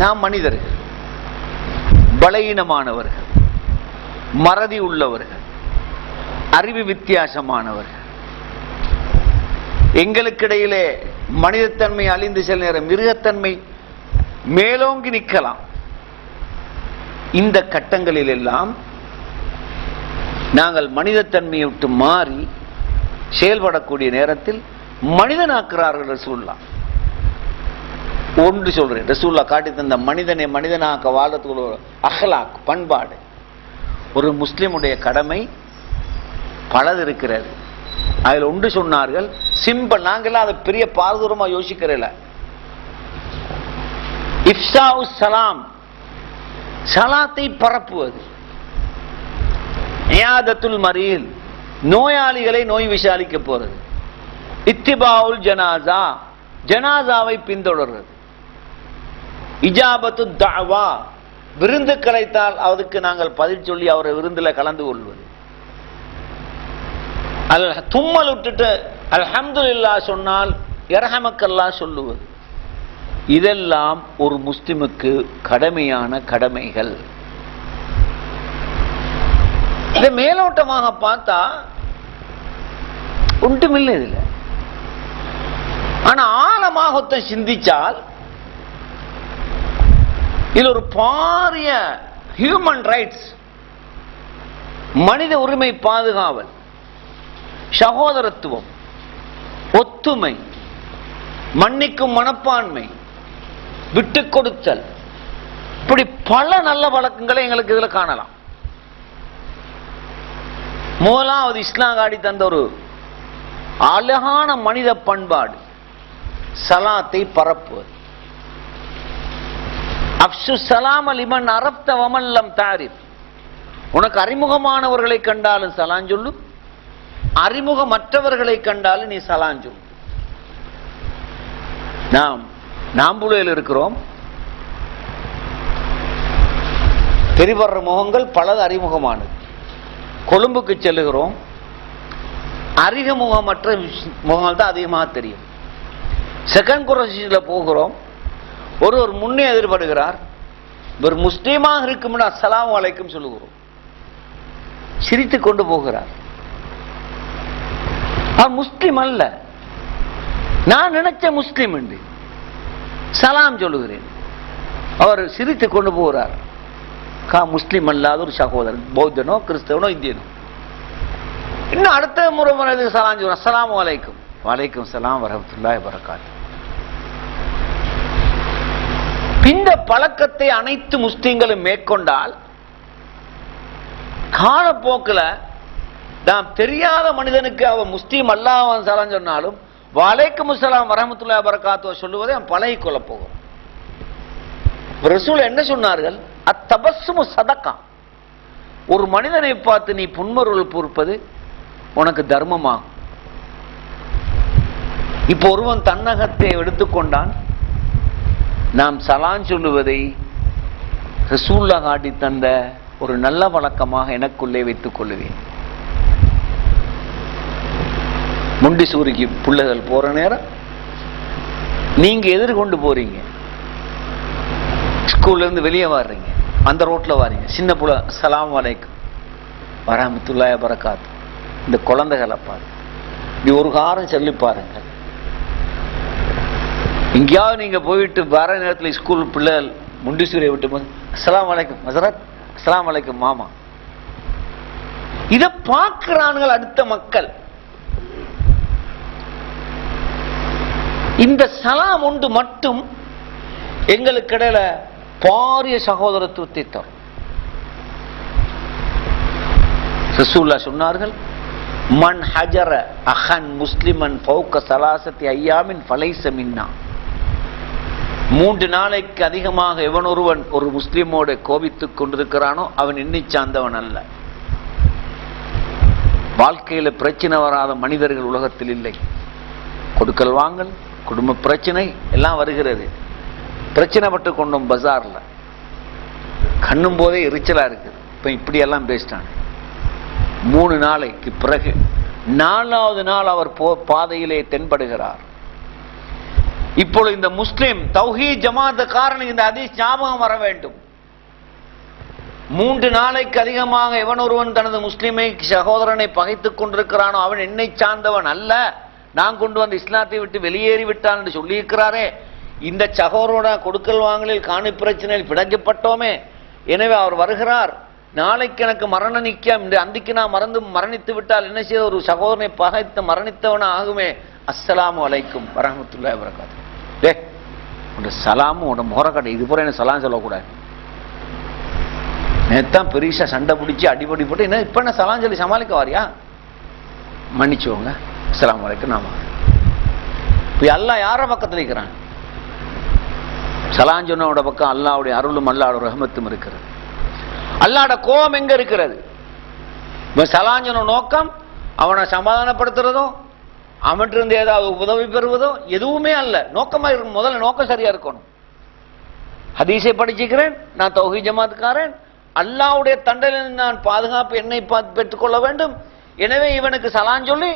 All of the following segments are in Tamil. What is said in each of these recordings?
நாம் மனிதர்கள், பலகீனமானவர்கள், மறதி உள்ளவர்கள், அறிவு வித்தியாசமானவர்கள். எங்களுக்கிடையிலே மனிதத்தன்மை அழிந்து சில நேரம் மிருகத்தன்மை மேலோங்கி நிற்கலாம். இந்த கட்டங்களில் எல்லாம் நாங்கள் மனிதத்தன்மையை விட்டு மாறி செயல்படக்கூடிய நேரத்தில் மனிதனாக்குறார்கள் ரசூல்லா. ஒன்று சொல்றேன், ரசூல்லா காட்டி தந்த மனிதனை மனிதனாக்க வாழ்றதுக்கு ஒரு அஹ்லாக், பண்பாடு. ஒரு முஸ்லிமுடைய கடமை பலது இருக்கிறது. அதில் ஒன்று சொன்னார்கள், சிம்பிள். நாங்கெல்லாம் அதை பெரிய பாரதூரமா யோசிக்கிறல. இஃப்ஷாஉ ஸலாம், சலாத்தை பரப்புவது. இயாதத்துல் மரீல், நோயாளிகளை நோய் விசாரிக்க போறது. இத்திபாவுல் ஜனாசா, ஜனாசாவை பின்தொடர்றது. இஜாபத்து தஅவா, விருந்து கிடைத்தால் அதுக்கு நாங்கள் பதில் சொல்லி அவரை விருந்தில் கலந்து கொள்வது. தும்மல் விட்டுட்டு அல்ஹம்துலில்லாஹ் சொன்னால் யர்ஹமக்கல்லாஹ் சொல்லுவது. இதெல்லாம் ஒரு முஸ்லிமுக்கு கடமையான கடமைகள். இதை மேலோட்டமாக பார்த்தா ஒன்றுமில்லை இதுல. ஆனா ஆழமாக சிந்திச்சால் இது ஒரு பாரிய ஹியூமன் ரைட்ஸ், மனித உரிமை பாதுகாவல், சகோதரத்துவம், ஒத்துமை, மன்னிக்கும் மனப்பான்மை, விட்டு கொடுத்தல், இப்படி பல நல்ல வழக்கங்களை எங்களுக்கு இதுல காணலாம். முதலாவது இஸ்லாம் காட்டி தந்த ஒரு அழகான மனித பண்பாடு சலாத்தை பரப்புவது. அப்சு சலாம் லிமன் அரப்த வமன் லம் தாரிஃப், உனக்கு அறிமுகமானவர்களை கண்டாலும் சலாம் சொல்லு, அறிமுகமற்றவர்களை கண்டாலும் நீ சலாம் சொல்லு. நாம் நாம்புலையில் இருக்கிறோம், தெரிவர்ற முகங்கள் பலது அறிமுகமானது. கொழும்புக்கு செல்லுகிறோம், அறிமுகமற்ற முகங்கள் தான் அதிகமாக தெரியும். செகண்ட் குரசில போகிறோம், ஒருவர் முன்னே எதிர்படுகிறார், ஒரு முஸ்லீமாக இருக்கும் அஸ்ஸலாமு அலைக்கும் சொல்லுகிறோம், சிரித்துக் கொண்டு போகிறார். அவர் முஸ்லிம் அல்ல, நான் நினைச்ச முஸ்லிம் என்று சலாம் சொல்லுகிறேன். அவர் சிரித்துக் கொண்டு போகிறார். முஸ்லிம் அல்லாத ஒரு சகோதரன், பௌத்தனோ கிறிஸ்தவனோ இந்தியனோ. இன்னும் அடுத்த முறை சலாம் சொல்றோம், அஸ்ஸலாமு அலைக்கும். வலைக்கும் சலாம் வரஹ்மத்துல்லாஹி வபரகாத்துஹு. இந்த பழக்கத்தை அனைத்து முஸ்லிம்களும் மேற்கொண்டால் காலப்போக்கில் நாம் தெரியாத மனிதனுக்கு அவன் முஸ்லீம் அல்லாஹ் சலாம் சொன்னாலும் வலைக்கும் சலாம் வரஹ்மத்துல்லாஹி வபரகாத்துஹு சொல்லுவதை அவன் பழகிக் கொள்ள போகிறோம். ரசூல் என்ன சொன்னார்கள்? அத்தபஸ்ஸுமு சதகா, ஒரு மனிதனை பார்த்து நீ புன்முறுவல் பொறுப்பது உனக்கு தர்மமாகும். இப்போ ஒருவன் தன்னகத்தை எடுத்துக்கொண்டான், நாம் சலான் சொல்லுவதை ரசூலுல்லாஹ் காட்டி தந்த ஒரு நல்ல வழக்கமாக எனக்குள்ளே வைத்துக் கொள்ளுவேன். முண்டிசூரிக்கு பிள்ளைகள் போற நேரம் நீங்க எதிர்கொண்டு போறீங்க, ஸ்கூல்ல இருந்து வெளியே வர்றீங்க, அந்த ரோட்ல வாரீங்க, சின்ன புள்ள அஸ்ஸலாமு அலைக்கும் வரஹ்மத்துல்லாஹி வபரகாத்துஹு, இந்த குழந்தைகளை பாரு, இப்படி ஒரு காரம் சொல்லி பாருங்க. எங்கேயாவது நீங்க போயிட்டு வர நேரத்தில் ஸ்கூல் பிள்ளைகள் முண்டிசூரியை விட்டு போது அஸ்ஸலாமு அலைக்கும் ஹஸரத், அஸ்ஸலாமு அலைக்கும் மாமா, இதை பார்க்கிறானுங்கள் அடுத்த மக்கள். இந்த சலாம் ஒன்று மட்டும் எங்களுக்கு இடையில பாரிய சகோதரத்துவத்தை தரும். ரசூலுல்லாஹ் சொன்னார்கள், மன் ஹஜர அஹன் முஸ்லிமன் ஃபௌக ஸலாஸத்தி அய்யாமின் ஃபலைஸ மின்னா. 3 நாளைக்கு அதிகமாக எவன் ஒருவன் ஒரு முஸ்லிமோடு கோபித்துக் கொண்டிருக்கிறானோ அவன் எண்ணி சார்ந்தவன் அல்ல. வாழ்க்கையில பிரச்சனை வராத மனிதர்கள் உலகத்தில் இல்லை. கொடுக்கல் வாங்கல், குடும்ப பிரச்சனை எல்லாம் வருகிறது. பிரச்சனை பட்டு கொண்டோம் பஜார்ல, கண்ணும் போதே எரிச்சலா இருக்குது. இப்ப இப்படி எல்லாம் பேசிட்டாங்க. 3 நாளைக்கு பிறகு 4வது நாள் அவர் பாதையிலே தென்படுகிறார். இப்பொழுது இந்த முஸ்லிம் தௌஹீத் ஜமாத்துக்காரனுக்கு இந்த ஹதீஸ் ஞாபகம் வர வேண்டும். 3 நாளைக்கு அதிகமாக எவன் ஒருவன் தனது முஸ்லிமை சகோதரனை பகைத்துக் கொண்டிருக்கிறானோ அவன் என்னை சார்ந்தவன் அல்ல, நான் கொண்டு வந்து இஸ்லாத்தை விட்டு வெளியேறி விட்டான் என்று சொல்லியிருக்கிறாரே. இந்த சகோதரோட கொடுக்கல் வாங்கலில் காணி பிரச்சனையில் பிணைக்கப்பட்டோமே, எனவே அவர் வருகிறார், நாளைக்கு எனக்கு மரண நிச்சயம், இந்த அந்திக்கு நான் மரணித்து விட்டால் என்ன செய்ய, ஒரு சகோதரனை பகைத்து மரணித்தவன ஆகுமே. அஸ்ஸலாமு அலைக்கும் வரஹ்மத்துல்லாஹி வபரகாத்துஹு. டே உன் சலாமும் உன் முறக்கடை இது போல என்ன சலாம் சொல்லக்கூடாது. நேத்தான் பெரிசா சண்டை பிடிச்சி அடிபடி போட்டு என்ன இப்ப என்ன சலாம் சொல்லி சமாளிக்க வாரியா, மன்னிச்சுவோங்க அஸ்ஸலாமு அலைக்கும் நாம. இப்ப அல்லாஹ் யார பக்கத்தில் இருக்கிறான்? சலாம் சொன்னோட பக்கம் அல்லாஹ்வுடைய அருளும் அல்லாஹ்வுடைய ரஹ்மத்தும் இருக்கிறது. அல்லாஹ்வுடைய கோபம் எங்க இருக்கிறது? சலாம் சொன்ன நோக்கம் அவனை சமாதானப்படுத்துறதோ அவன்கிட்ட ஏதாவது உதவி பெறுவதோ எதுவுமே அல்ல. நோக்கமா இருக்கும், முதல்ல நோக்கம் சரியா இருக்கணும். ஹதீஸை படிச்சுக்கிறேன், நான் தௌஹீத் ஜமாத்துக்காரன், அல்லாஹ்வுடைய தண்டனையில் நான் பாதுகாப்பு என்னை பெற்றுக்கொள்ள வேண்டும், எனவே இவனுக்கு சலான் சொல்லி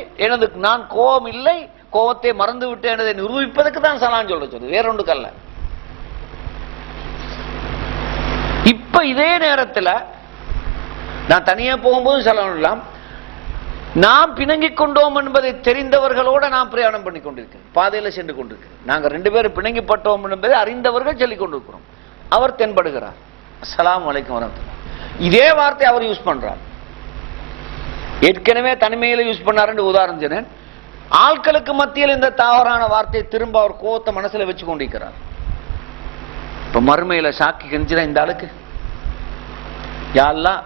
நான் கோபம் இல்லை, கோபத்தை மறந்து விட்டேன் என்பதை நிரூபிப்பதற்கு தான் சலான் சொல்ல சொல்லு, வேற ஒன்றுக்கு அல்ல. இப்ப இதே நேரத்தில் நான் தனியா போகும்போது சலான் இல்லாம், நாம் பிணங்கிக் கொண்டோம் என்பதை தெரிந்தவர்களோட நான் பிரயாணம் பண்ணி கொண்டிருக்கிறேன், பாதையில சென்று கொண்டிருக்கிறேன். நாங்க 2 பேரும் பிணங்கிப்பட்டோம் என்பதை அறிந்தவர்கள் சொல்லிக் கொண்டிருக்கிறோம். அவர் தென்படுகிறார், அஸ்ஸலாமு அலைக்கும் வரஹ்மத்துல்லாஹ். இதே வார்த்தை அவர் யூஸ் பண்றார். ஏற்கனவே தனிமையில யூஸ் பண்ணாருன்னு உதாரணம் சொன்னேன். ஆட்களுக்கு மத்தியில் இந்த தவறான வார்த்தையை திரும்ப அவர் கோவத்தை மனசுல வச்சு கொண்டிருக்கிறார். இப்ப மறுமையில சாக்கி கெஞ்சினா இந்த ஆளுக்கு, யா அல்லாஹ்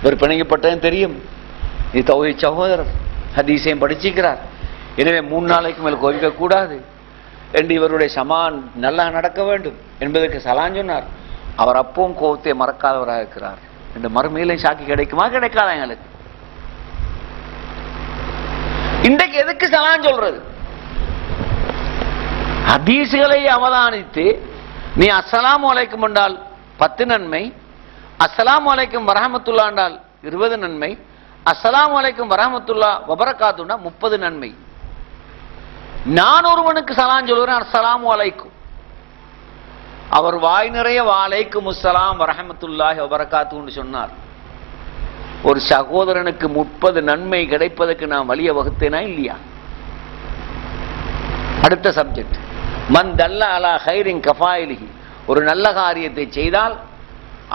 இவர் பிணங்கிப்பட்டதுன்னு தெரியும், இது தௌஹீத் சகோதரர், ஹதீஸையும் படிச்சிருக்கிறார், எனவே 3 நாளைக்கு மேல் கோவிக்க கூடாது என்று இவருடைய சமான் நல்லா நடக்க வேண்டும் என்பதற்கு சலான் சொன்னார். அவர் அப்பவும் கோபத்தை மறக்காதவராக இருக்கிறார். இந்த மறுமையிலே சாக்கி கிடைக்குமா கிடைக்காதா? எங்களுக்கு இன்றைக்கு எதுக்கு சலான் சொல்றது? ஹதீஸ்களை அவதானித்து நீ அஸ்ஸலாமு அலைக்கும் என்றால் 10 நன்மை, அஸ்ஸலாமு அலைக்கும் வரஹ்மத்துல்லாஹ் என்றால் 20 நன்மை, அஸ்ஸலாமு அலைக்கும் வரஹ்மத்துல்லாஹ் வபரகாத்துஹு 30 நன்மை. நான் ஒருவனுக்கு சலான் சொல்கிறேன், அஸ்ஸலாமு அலைக்கும், அவர் வாய் நிறைய வலைக்கும் அஸ்ஸலாம் வரஹ்மத்துல்லாஹி வபரகாத்துஹு சொன்னார். ஒரு சகோதரனுக்கு 30 நன்மை கிடைப்பதற்கு நான் வழிய வகுத்தேனா இல்லையா? அடுத்த சப்ஜெக்ட், மன் தல்ல அலா ஹைரின் கஃபாயிலிஹி, ஒரு நல்ல காரியத்தை செய்தால்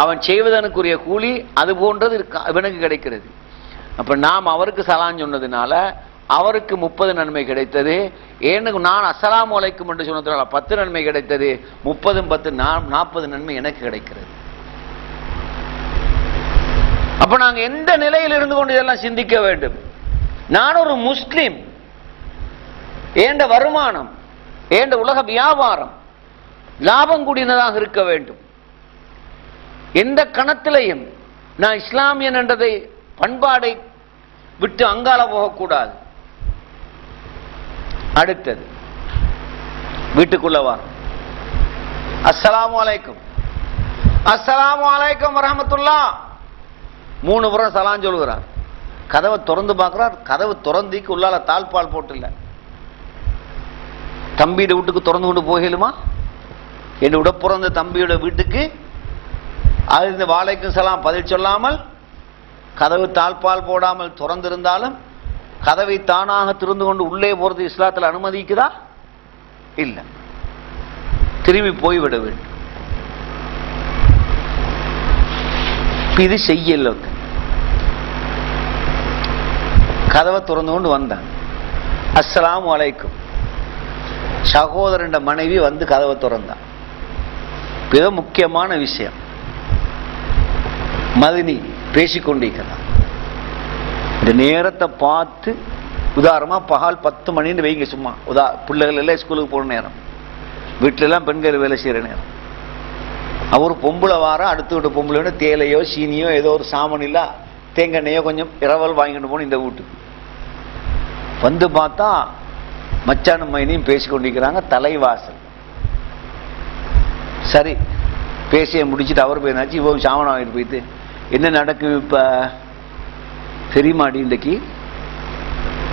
அவன் செய்வதற்குரிய கூலி அது போன்றது இவனுக்கு கிடைக்கிறது. அப்ப நாம் அவருக்கு சலான் சொன்னதுனால அவருக்கு 30 நன்மை கிடைத்தது. ஏன்னு நான் அஸ்ஸலாமு அலைக்கும் என்று சொன்னதுனால 10 நன்மை கிடைத்தது. 30 10 40 நன்மை எனக்கு கிடைக்கிறது. அப்ப நாங்க எந்த நிலையில் இருந்து கொண்டு இதெல்லாம் சிந்திக்க வேண்டும்? நான் ஒரு முஸ்லிம், ஏண்ட வருமானம், ஏண்ட உலக வியாபாரம் லாபம் கூடினதாக இருக்க வேண்டும். எந்த கணத்திலையும் நான் இஸ்லாமியன் என்றதை பண்பாடை விட்டு அங்கால போகக்கூடாது. அடுத்தது வீட்டுக்குள்ள வா, அஸ்ஸலாமு அலைக்கும், அஸ்ஸலாமு அலைக்கும் வரஹ்மத்துல்லாஹ் 3 முறை சலாம் சொல்கிறார். கதவை திறந்து பார்க்கிறார், கதவு திறந்திக்கு உள்ளால தாழ்பால் போட்டு இல்ல. தம்பியோட வீட்டுக்கு திறந்து கொண்டு போகலுமா? என் உடப்புறந்த தம்பியோட வீட்டுக்கு அது இந்த வாழைக்கும் சலாம் பதில் சொல்லாமல், கதவு தாழ்பால் போடாமல் திறந்திருந்தாலும் கதவை தானாக திறந்து கொண்டு உள்ளே போறது இஸ்லாத்தில் அனுமதிக்குதா? இல்ல, திரும்பி போய்விட வேண்டும். இது செய்யல. கதவை திறந்து கொண்டு வந்தான், அஸ்ஸலாமு அலைக்கும், சகோதரன் மனைவி வந்து கதவை திறந்தான். மிக முக்கியமான விஷயம், மதினி பேசிக்கொண்டிருக்கிறார். இந்த நேரத்தை பார்த்து, உதாரணமா பகல் 10 மணின்னு வைங்க, சும்மா பிள்ளைகள் எல்லாம் ஸ்கூலுக்கு போன நேரம், வீட்டுல எல்லாம் பெண்கள் வேலை செய்யற நேரம். அவர் பொம்பளை வார அடுத்து விட்ட பொம்பளை தேலையோ சீனியோ ஏதோ ஒரு சாமனில்லா தேங்காய்யோ கொஞ்சம் இரவல் வாங்கிட்டு போன இந்த வீட்டுக்கு வந்து பார்த்தா மச்சானும் மைனியும் பேசிக்கொண்டிருக்கிறாங்க தலைவாசல். சரி, பேசிய முடிச்சுட்டு அவர் போயிருந்தாச்சு. இவ்வளவு சாமனம் வாங்கிட்டு போயிட்டு என்ன நடக்கும் இப்ப தெரியுமாடி? இன்றைக்கு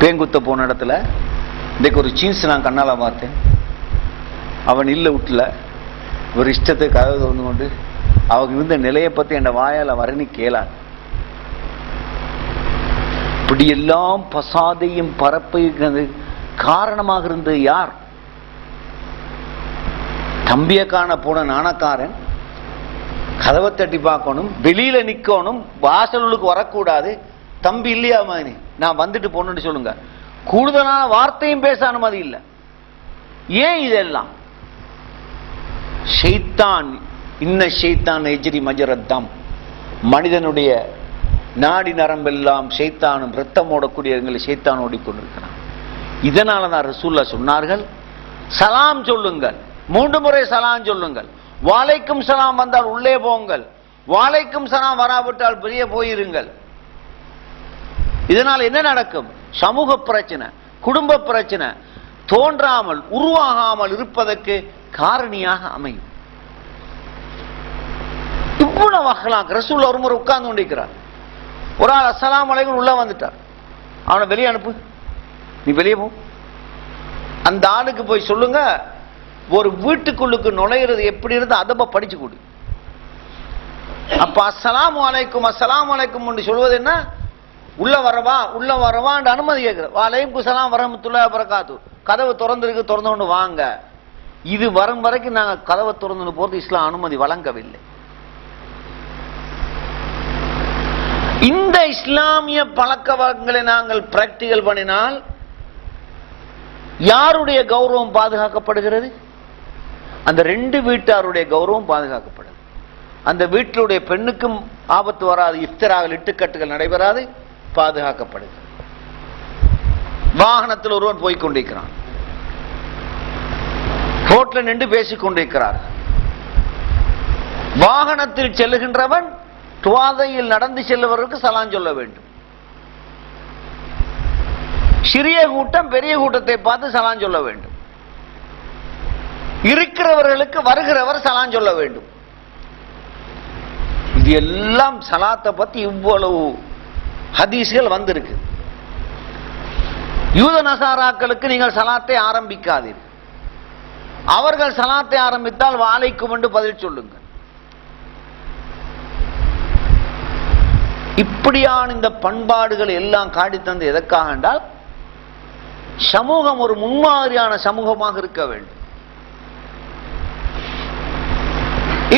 பேங்குத்த போன இடத்துல இன்றைக்கு ஒரு சீன்ஸ் நான் கண்ணால பார்த்தேன். அவன் இல்ல விட்டுல ஒரு இஷ்டத்தை கதவு திறந்து கொண்டு அவங்க இருந்த நிலையை பத்தி என் வாயால வரணி கேளான். இப்படியெல்லாம் பசாதையும் பரப்பையும் காரணமாக இருந்தது யார்? தம்பிய காண போன நாணக்காரன் கதவை தட்டி பார்க்கணும், வெளியில நிக்கணும், வாசலுக்கு வரக்கூடாது. தம்பி இல்லையா மாதிரி நான் வந்துட்டு போன்னு சொல்லுங்க. கூடுதலான வார்த்தையும் பேச அனுமதி இல்லை. ஏன் இதெல்லாம்? ஷைத்தான், இன்ன ஷைத்தான் எஜ்ரி மஜரத்தம், மனிதனுடைய நாடி நரம்பெல்லாம் ஷைத்தானும் ரத்தம் ஓடக்கூடிய ஷைத்தான் ஓடிக்கொண்டிருக்கிறான். இதனாலதான் ரசூல்லா சொன்னார்கள், சலாம் சொல்லுங்கள், 3 முறை சலாம் சொல்லுங்கள். வாலைக்கும் சலாம் வந்தால் உள்ளே போங்கள், வாலைக்கும் சலாம் வராவிட்டால் வெளியே போயிருங்கள். இதனால் என்ன நடக்கும்? சமூக பிரச்சனை, குடும்ப பிரச்சனை தோன்றாமல் உருவாகாமல் இருப்பதற்கு காரணியாக அமையும். இவ்வளவு அஹ்லாக் ரசூல் ஒரு முறை உட்கார்ந்து கொண்டிருக்கிறார். ஒரு ஆள் அஸ்ஸலாமு அலைக்கும் உள்ள வந்துட்டார். அவனை வெளியே அனுப்பு, நீ வெளியே போ. அந்த ஆளுக்கு போய் சொல்லுங்க, ஒரு வீட்டுக்குள்ளுக்கு நுழையிறது எப்படி இருந்து அதப்ப படிச்சு கொடு. அப்ப அஸ்ஸலாமு அலைக்கும் அஸ்ஸலாமு அலைக்கும் என்று சொல்வது என்ன? உள்ள வரவா உள்ள வரவான்னு அனுமதி கேட்கிற. வலைக்கும் சலாம் வரஹ்மத்துல்லாஹி வபரகாத்துஹு, கதவு திறந்திருக்கு, திறந்து கொண்டு வாங்க. இது வரும் வரைக்கும் நாங்கள் கதவை திறந்து போறது இஸ்லாம் அனுமதி வழங்கவில்லை. இந்த இஸ்லாமிய பழக்க வழக்கங்களை நாங்கள் பிராக்டிகல் பண்ணினால் யாருடைய கௌரவம் பாதுகாக்கப்படுகிறது? அந்த 2 வீட்டாருடைய கௌரவம் பாதுகாக்கப்படுது. அந்த வீட்டிலுடைய பெண்ணுக்கும் ஆபத்து வராது, இஃப்திராக இட்டுக்கட்டுகள் நடைபெறாது, பாதுகாக்கப்படுது. வாகனத்தில் ஒருவன் போய்கொண்டிருக்கிறான், ரோட்ல நின்று பேசிக் கொண்டிருக்கிறார். வாகனத்தில் செல்லுகின்றவன் துவாதையில் நடந்து செல்லுவதற்கு சலாம் சொல்ல வேண்டும். சிறிய கூட்டம் பெரிய கூட்டத்தை பார்த்து சலாம் சொல்ல வேண்டும். இருக்கிறவர்களுக்கு வருகிறவர் சலாம் சொல்ல வேண்டும். இது எல்லாம் சலாத்தை பத்தி இவ்வளவு ஹதீஸ்கள் வந்திருக்கு. யூத நசாராக்களுக்கு நீங்கள் சலாத்தை ஆரம்பிக்காதீர்கள். அவர்கள் சலாத்தை ஆரம்பித்தால் வாலைக்கும் என்று பதில் சொல்லுங்கள். இப்படியான இந்த பண்பாடுகள் எல்லாம் காட்டி தந்து எதற்காக என்றால் சமூகம் ஒரு முன்மாதிரியான சமூகமாக இருக்க வேண்டும்.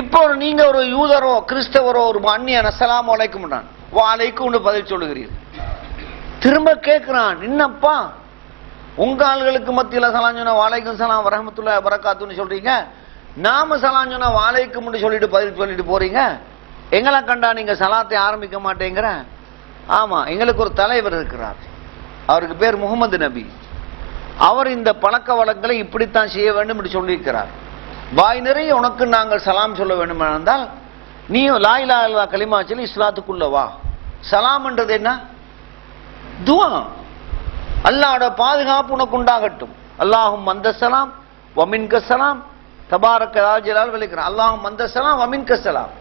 இப்போ நீங்க ஒரு யூதரோ கிறிஸ்தவரோ ஒரு அந்நியன் அஸ்ஸலாமு அலைக்கும் வாலைக்கும் பதில் சொல்லுகிறீர்கள். திரும்ப கேட்கிறான், என்னப்பா உங்க ஆள்களுக்கு மத்தியில் சலாம் சொன்னா வாலைக்கும் சலாம் வரஹ்மத்துல்லாஹி வபரகாத்துஹுன்னு சொல்றீங்க, நாம சலாம் சொன்னா வாலைக்கும் சொல்லிட்டு பதில் சொல்லிட்டு போறீங்க, எங்களை கண்டா நீங்க சலாத்தை ஆரம்பிக்க மாட்டேங்கிற? ஆமா, எங்களுக்கு ஒரு தலைவர் இருக்கிறார், அவருக்கு பேர் முகமது நபி. அவர் இந்த பழக்க வழக்கங்களை இப்படித்தான் செய்ய வேண்டும் என்று சொல்லியிருக்கிறார். வாய் நிறைய உனக்கு நாங்கள் சலாம் சொல்ல வேண்டும் என்றால் நீ லா இலாஹா இல்லல்லாஹ் கலிமா சொல்லி இஸ்லாத்துக்குள்ள வா. சலாம் என்றது என்ன? துஆ. அல்லாஹ்வோட பாதுகாப்பு உனக்கு உண்டாகட்டும். அல்லாஹும் மந்தசலாம் வமின்க சலாம் தபாரக ஜலால் வலிக்கிறான். அல்லாஹும் மந்தசலாம் வமின்க சலாம்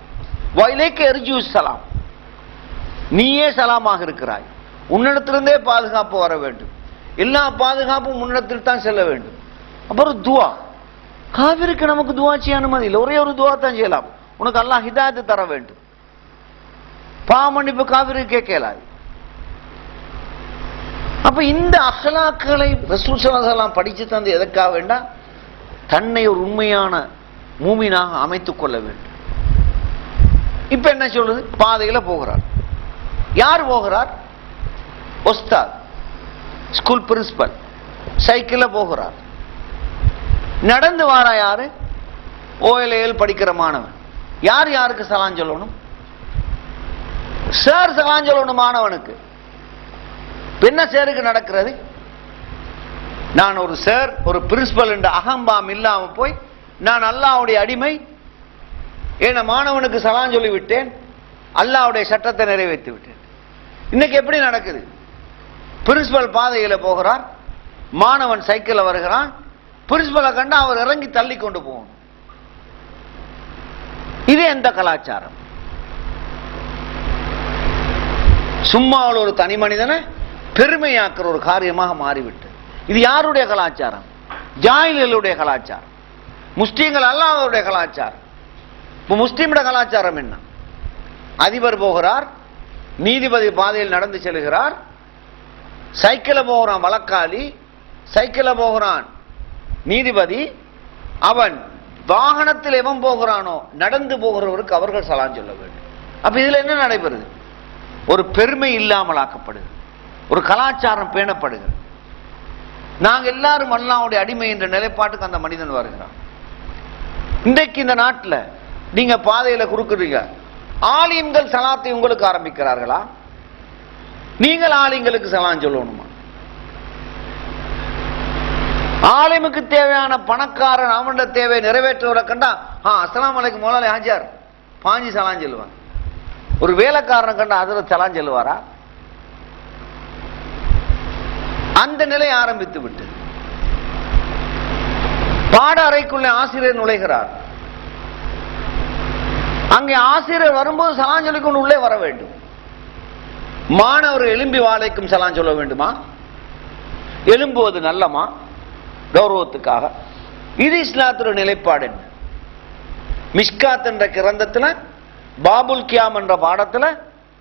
வயிலேக்கு எர்ஜூ சலாம். நீயே சலாமாக இருக்கிறாய், உன்னிடத்திலிருந்தே பாதுகாப்பு வர வேண்டும், எல்லா பாதுகாப்பும் முன்னிடத்தில் தான் செல்ல வேண்டும். அப்புறம் துவா. காவிருக்கு நமக்கு துவா செய்ய அனுமதி இல்லை, ஒரே ஒரு துவா தான் செய்யலாம். உனக்கு அல்லாஹ் ஹிதாயத்தை தர வேண்டும். பாவமன்னிப்பு காவிருக்கு கேட்கலாது. அப்ப இந்த அஹ்லாக்களை ரசூல் ஸல்லல்லாஹு அலைஹி வஸல்லம் படிச்சு தந்து எதற்காக வேண்டாம்? தன்னை ஒரு உண்மையான மூமினாக அமைத்துக் கொள்ள வேண்டும். இப்ப என்ன சொல்லுது? பாதையில போகிறார். யார் போகிறார்? உஸ்தாத், ஸ்கூல் பிரின்சிபல் சைக்கிள்ல போகிறார். நடந்து வாரா யாரு? ஓஎல்ஏஎல் படிக்கிற மாணவன். யார் யாருக்கு சலாம் சொல்லணும்? சார் சலாம் சொல்லணும் மாணவனுக்கு. என்ன சேருக்கு நடக்கிறது? நான் ஒரு சார் ஒரு பிரின்சிபல் என்ற அகம்பாம் இல்லாம போய் நான் அல்லாஹ்வுடைய அடிமை, என் மாணவனுக்கு சலாம் சொல்லி விட்டேன், அல்லாஹ்வுடைய சட்டத்தை நிறைவேற்றி விட்டேன். இன்னைக்கு எப்படி நடக்குது? பிரின்சிபல் பாதையில போகிறார், மாணவன் சைக்கிள் வருகிறான், பிரின்சிபலை கண்டா அவர் இறங்கி தள்ளி கொண்டு போகணும். இது எந்த கலாச்சாரம்? சும்மா ஒரு தனி மனிதனை பெருமையாக்குற ஒரு காரியமாக மாறிவிட்டு இது யாருடைய கலாச்சாரம்? ஜாஹில்களுடைய கலாச்சாரம். முஸ்லீம்கள் அல்லாதவருடைய கலாச்சாரம். இப்போ முஸ்லீமுடைய கலாச்சாரம் என்ன? அதிபர் போகிறார், நீதிபதி பாதையில் நடந்து செல்கிறார், சைக்கிளில் போகிறான் வழக்காளி, சைக்கிளில் போகிறான் நீதிபதி, அவன் வாகனத்தில் எவன் போகிறானோ நடந்து போகிறவருக்கு அவர்கள் சலாம் சொல்ல வேண்டும். அப்ப இதுல என்ன நடைபெறுது? ஒரு பெருமை இல்லாமல் ஆக்கப்படுது, ஒரு கலாச்சாரம் பேணப்படுகிறது. நாங்க எல்லாரும் அல்லாஹ்வுடைய அடிமை என்ற நிலைப்பாட்டுக்கு அந்த மனிதன் வருகிறான். இன்றைக்கு இந்த நாட்டில் நீங்க பாதையில குறுக்குறீங்க, ஆலிம்கள் சலாத்தை உங்களுக்கு ஆரம்பிக்கிறார்களா? நீங்கள் ஆலிம்களுக்கு சலாம் சொல்லணுமா? ஆலிமுக்கு தேவையான பணக்காரன் அவனோட தேவை நிறைவேற்றுவதை கண்டா அஸ்ஸலாமு அலைக்கும் மௌலானா ஹாஜர் பாஞ்சி சலாம் சொல்லுவான். ஒரு வேலைக்காரனை கண்டா அதில் சலாம் சொல்லுவாரா? அந்த நிலை ஆரம்பித்து விட்டு பாட அறைக்குள்ளே ஆசிரியர் நுழைகிறார். அங்கே ஆசிரியர் வரும்போது சலாம் சொல்லிக் கொண்டு உள்ளே வர வேண்டும். மாணவர் எழும்பி வாழைக்கும் சலாம் சொல்ல வேண்டுமா? எழும்புவது நல்லமா? கௌரவத்துக்காக. இது இஸ்லாத்துடைய நிலைப்பாடு என்ன? மிஷ்காத் என்ற கிரந்தத்தில் பாபுல் கியாம் என்ற பாடத்தில்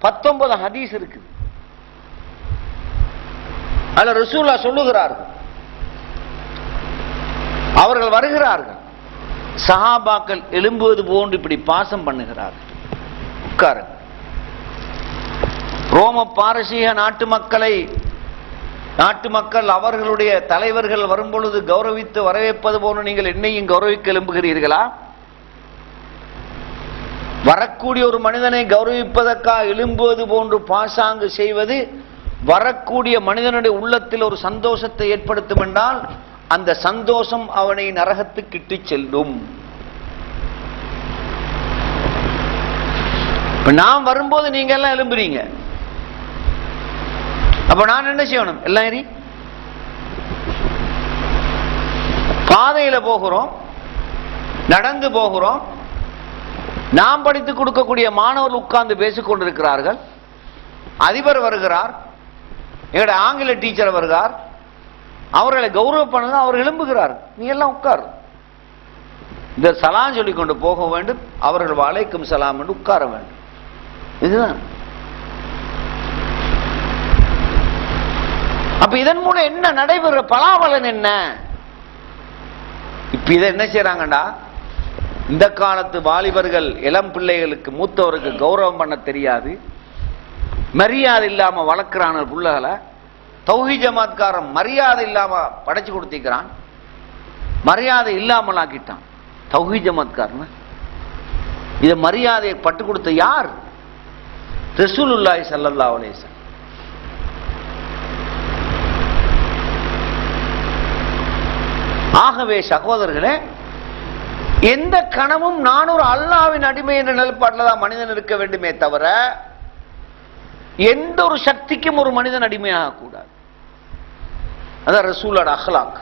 19 ஹதீஸ் இருக்குது. அல்ல ரசூலுல்லாஹ் சொல்லுகிறார்கள், அவர்கள் வருகிறார்கள், சஹாபாக்கள் எழும்புவது போன்று இப்படி பாசம் பண்ணுகிறார்கள். உட்காருங்க. ரோம பாரசீக நாட்டு மக்கள் அவர்களுடைய தலைவர்கள் வரும்பொழுது கௌரவித்து வரவேற்பது போல நீங்கள் என்னையும் கௌரவிக்க எழும்புகிறீர்களா? வரக்கூடிய ஒரு மனிதனை கௌரவிப்பதற்காக எழும்புவது போன்று பாசாங்கு செய்வது வரக்கூடிய மனிதனுடைய உள்ளத்தில் ஒரு சந்தோஷத்தை ஏற்படுத்தும் என்றால் அந்த சந்தோஷம் அவனை நரகத்துக்கு இட்டு செல்லும். நாம் வரும்போது நீங்க எல்லாம் எழும்புறீங்க, அப்ப நான் என்ன செய்யணும்? எல்லாம் ஏறி பாதையில போகிறோம், நடந்து போகிறோம், நாம் படித்து கொடுக்கக்கூடிய மாணவர்கள் உட்கார்ந்து பேசிக் கொண்டிருக்கிறார்கள், அதிபர் வருகிறார், எங்களுடைய ஆங்கில டீச்சர் வருகிறார், அவர்களை கௌரவம் பண்ணுங்க, அவர் எழும்புகிறார், நீ எல்லாம் உட்கார், இந்த சலாம் சொல்லிக் கொண்டு போக வேண்டும், அவர்கள் வலைக்கும் சலாம் என்று உட்கார வேண்டும். இதுதான். அப்ப இதன் மூலம் என்ன நடைபெற பலாபலன் என்ன? இப்ப இதை என்ன செய்யறாங்கடா, இந்த காலத்து வாலிபர்கள் இளம் பிள்ளைகளுக்கு மூத்தவருக்கு கௌரவம் பண்ண தெரியாது, மரியாதை இல்லாம வளர்க்கிறான புள்ளகளை. தௌஹீத் ஜமாத்காரன் மரியாதை இல்லாம படைச்சு கொடுத்திருக்கிறான், மரியாதை இல்லாமல் ஆக்கிட்டான் தௌஹீத் ஜமாத்காரன். இத மரியாதையை பட்டு கொடுத்த யார்? ரசூலுல்லாஹி ஸல்லல்லாஹு அலைஹி வஸல்லம். ஆகவே சகோதரர்களே, எந்த கணமும் நான் ஒரு அல்லாஹ்வின் அடிமை என்ற நிலைப்பாட்டில் தான் மனிதன் இருக்க வேண்டுமே தவிர எந்த ஒரு சக்திக்கும் ஒரு மனிதன் அடிமையாக கூடாது. அதான் ரசூலோட அஹ்லாக்.